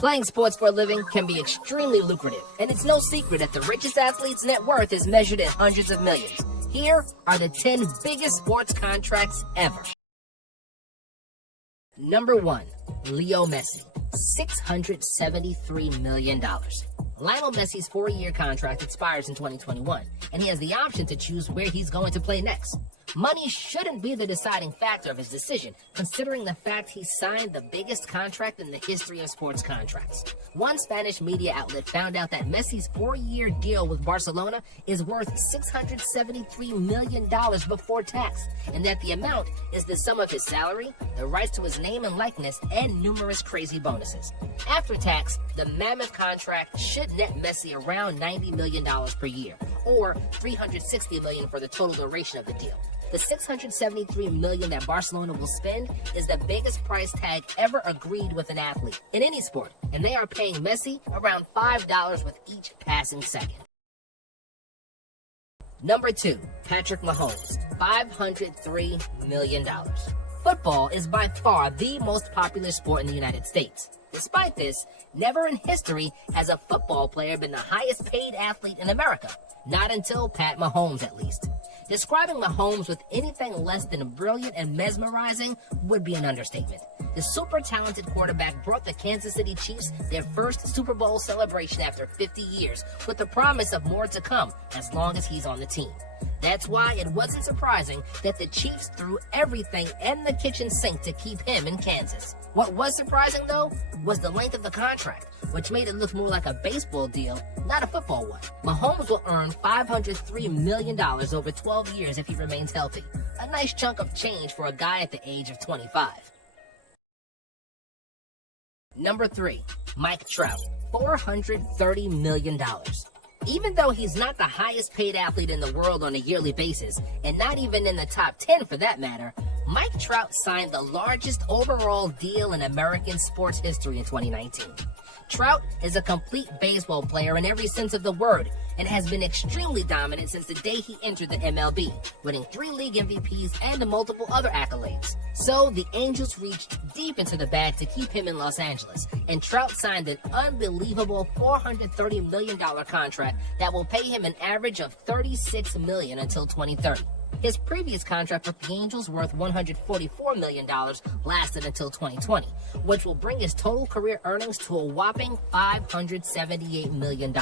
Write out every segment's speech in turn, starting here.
Playing sports for a living can be extremely lucrative, and it's no secret that the richest athlete's net worth is measured in hundreds of millions. Here are the 10 biggest sports contracts ever. Number 1, Leo Messi, $673 million. Lionel Messi's 4-year contract expires in 2021, and he has the option to choose where he's going to play next. Money shouldn't be the deciding factor of his decision, considering the fact he signed the biggest contract in the history of sports contracts. One Spanish media outlet found out that Messi's 4-year deal with Barcelona is worth $673 million before tax, and that the amount is the sum of his salary, the rights to his name and likeness, and numerous crazy bonuses. After tax, the mammoth contract should net Messi around $90 million per year, or $360 million for the total duration of the deal. The $673 million that Barcelona will spend is the biggest price tag ever agreed with an athlete in any sport, and they are paying Messi around $5 with each passing second. Number 2, Patrick Mahomes, $503 million. Football is by far the most popular sport in the United States. Despite this, never in history has a football player been the highest paid athlete in America. Not until Pat Mahomes, at least. Describing Mahomes with anything less than brilliant and mesmerizing would be an understatement. The super talented quarterback brought the Kansas City Chiefs their first Super Bowl celebration after 50 years, with the promise of more to come as long as he's on the team. That's why it wasn't surprising that the Chiefs threw everything in the kitchen sink to keep him in Kansas. What was surprising, though, was the length of the contract, which made it look more like a baseball deal, not a football one. Mahomes will earn $503 million over 12 years if he remains healthy. A nice chunk of change for a guy at the age of 25. Number 3, Mike Trout, $430 million. Even though he's not the highest paid athlete in the world on a yearly basis, and not even in the top 10 for that matter, Mike Trout signed the largest overall deal in American sports history in 2019. Trout is a complete baseball player in every sense of the word, and has been extremely dominant since the day he entered the MLB, winning 3 league MVPs and multiple other accolades. So the Angels reached deep into the bag to keep him in Los Angeles, and Trout signed an unbelievable $430 million contract that will pay him an average of $36 million until 2030. His previous contract with the Angels, worth $144 million, lasted until 2020, which will bring his total career earnings to a whopping $578 million.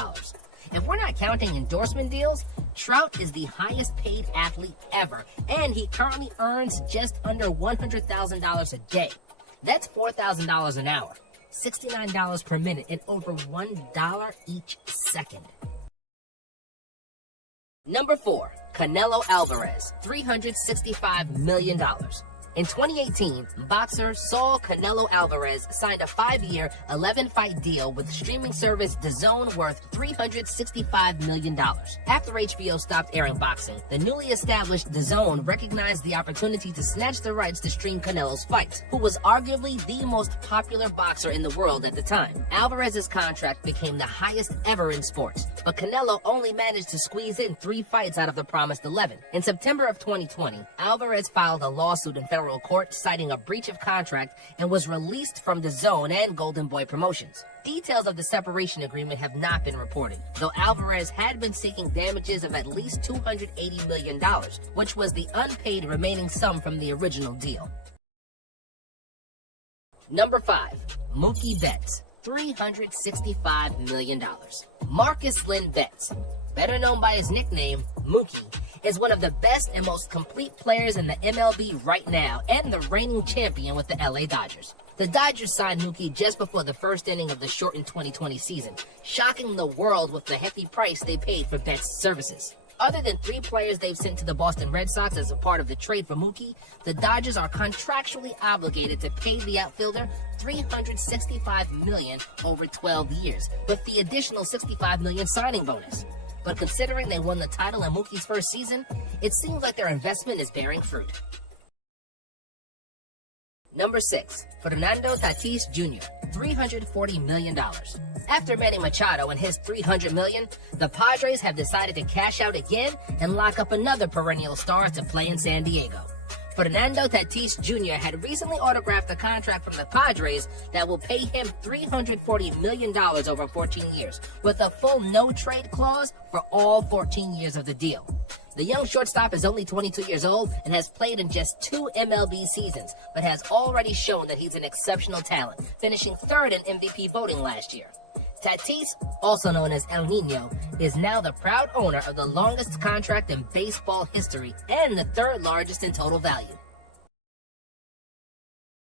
If we're not counting endorsement deals, Trout is the highest paid athlete ever, and he currently earns just under $100,000 a day. That's $4,000 an hour, $69 per minute, and over $1 each second. Number 4, Canelo Alvarez, $365 million. In 2018, boxer Saul Canelo Alvarez signed a 5-year, 11-fight deal with streaming service DAZN worth $365 million. After HBO stopped airing boxing, the newly established DAZN recognized the opportunity to snatch the rights to stream Canelo's fights, who was arguably the most popular boxer in the world at the time. Alvarez's contract became the highest ever in sports, but Canelo only managed to squeeze in 3 fights out of the promised 11. In September of 2020, Alvarez filed a lawsuit in federal court citing a breach of contract and was released from DAZN and Golden Boy Promotions. Details of the separation agreement have not been reported, though Alvarez had been seeking damages of at least $280 million, which was the unpaid remaining sum from the original deal. Number 5, Mookie Betts, $365 million. Marcus Lynn Betts, better known by his nickname, Mookie, is one of the best and most complete players in the MLB right now, and the reigning champion with the LA Dodgers. The Dodgers signed Mookie just before the first inning of the shortened 2020 season, shocking the world with the hefty price they paid for Betts' services. Other than 3 players they've sent to the Boston Red Sox as a part of the trade for Mookie, the Dodgers are contractually obligated to pay the outfielder $365 million over 12 years, with the additional $65 million signing bonus. But considering they won the title in Mookie's first season, it seems like their investment is bearing fruit. Number 6, Fernando Tatis Jr., $340 million. After Manny Machado and his $300 million, the Padres have decided to cash out again and lock up another perennial star to play in San Diego. Fernando Tatis Jr. had recently autographed a contract from the Padres that will pay him $340 million over 14 years, with a full no-trade clause for all 14 years of the deal. The young shortstop is only 22 years old and has played in just 2 MLB seasons, but has already shown that he's an exceptional talent, finishing third in MVP voting last year. Tatis, also known as El Nino, is now the proud owner of the longest contract in baseball history and the third largest in total value.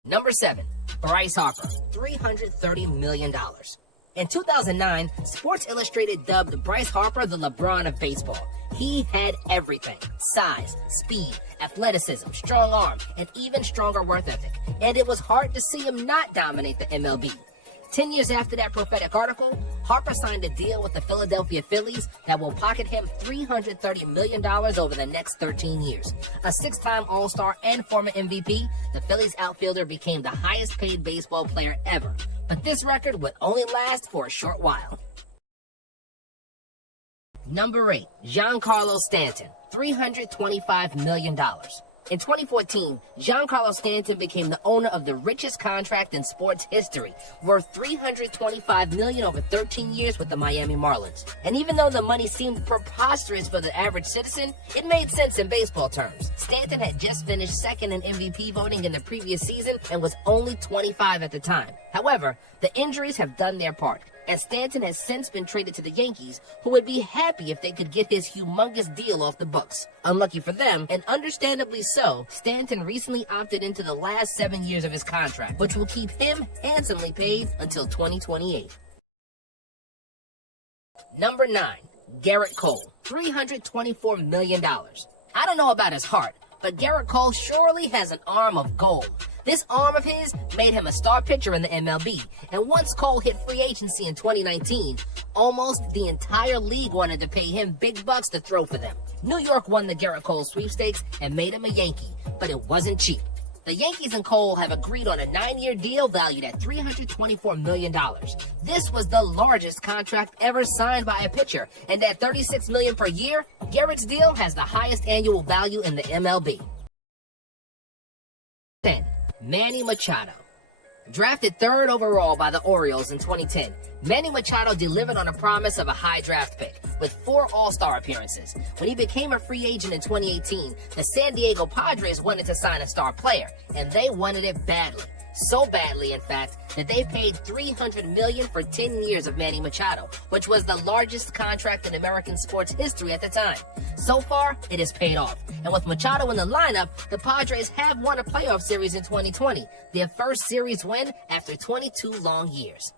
Number 7, Bryce Harper, $330 million. In 2009, Sports Illustrated dubbed Bryce Harper the LeBron of baseball. He had everything: size, speed, athleticism, strong arm, and even stronger work ethic. And it was hard to see him not dominate the MLB. 10 years after that prophetic article, Harper signed a deal with the Philadelphia Phillies that will pocket him $330 million over the next 13 years. A 6-time All-Star and former MVP, the Phillies outfielder became the highest paid baseball player ever. But this record would only last for a short while. Number 8, Giancarlo Stanton, $325 million. In 2014, Giancarlo Stanton became the owner of the richest contract in sports history, worth $325 million over 13 years with the Miami Marlins. And even though the money seemed preposterous for the average citizen, it made sense in baseball terms. Stanton had just finished second in MVP voting in the previous season and was only 25 at the time. However, the injuries have done their part, and Stanton has since been traded to the Yankees, who would be happy if they could get his humongous deal off the books. Unlucky for them, and understandably so, Stanton recently opted into the last 7 years of his contract, which will keep him handsomely paid until 2028. Number 9, Garrett Cole, $324 million. I don't know about his heart, but Garrett Cole surely has an arm of gold. This arm of his made him a star pitcher in the MLB, and once Cole hit free agency in 2019, almost the entire league wanted to pay him big bucks to throw for them. New York won the Garrett Cole sweepstakes and made him a Yankee, but it wasn't cheap. The Yankees and Cole have agreed on a 9-year deal valued at $324 million. This was the largest contract ever signed by a pitcher, and at $36 million per year, Garrett's deal has the highest annual value in the MLB. 10. Manny Machado. Drafted 3rd overall by the Orioles in 2010, Manny Machado delivered on a promise of a high draft pick with 4 All-Star appearances. When he became a free agent in 2018, the San Diego Padres wanted to sign a star player, and they wanted it badly. So badly, in fact, that they paid $300 million for 10 years of Manny Machado, which was the largest contract in American sports history at the time. So far, it has paid off. And with Machado in the lineup, the Padres have won a playoff series in 2020, their first series win after 22 long years.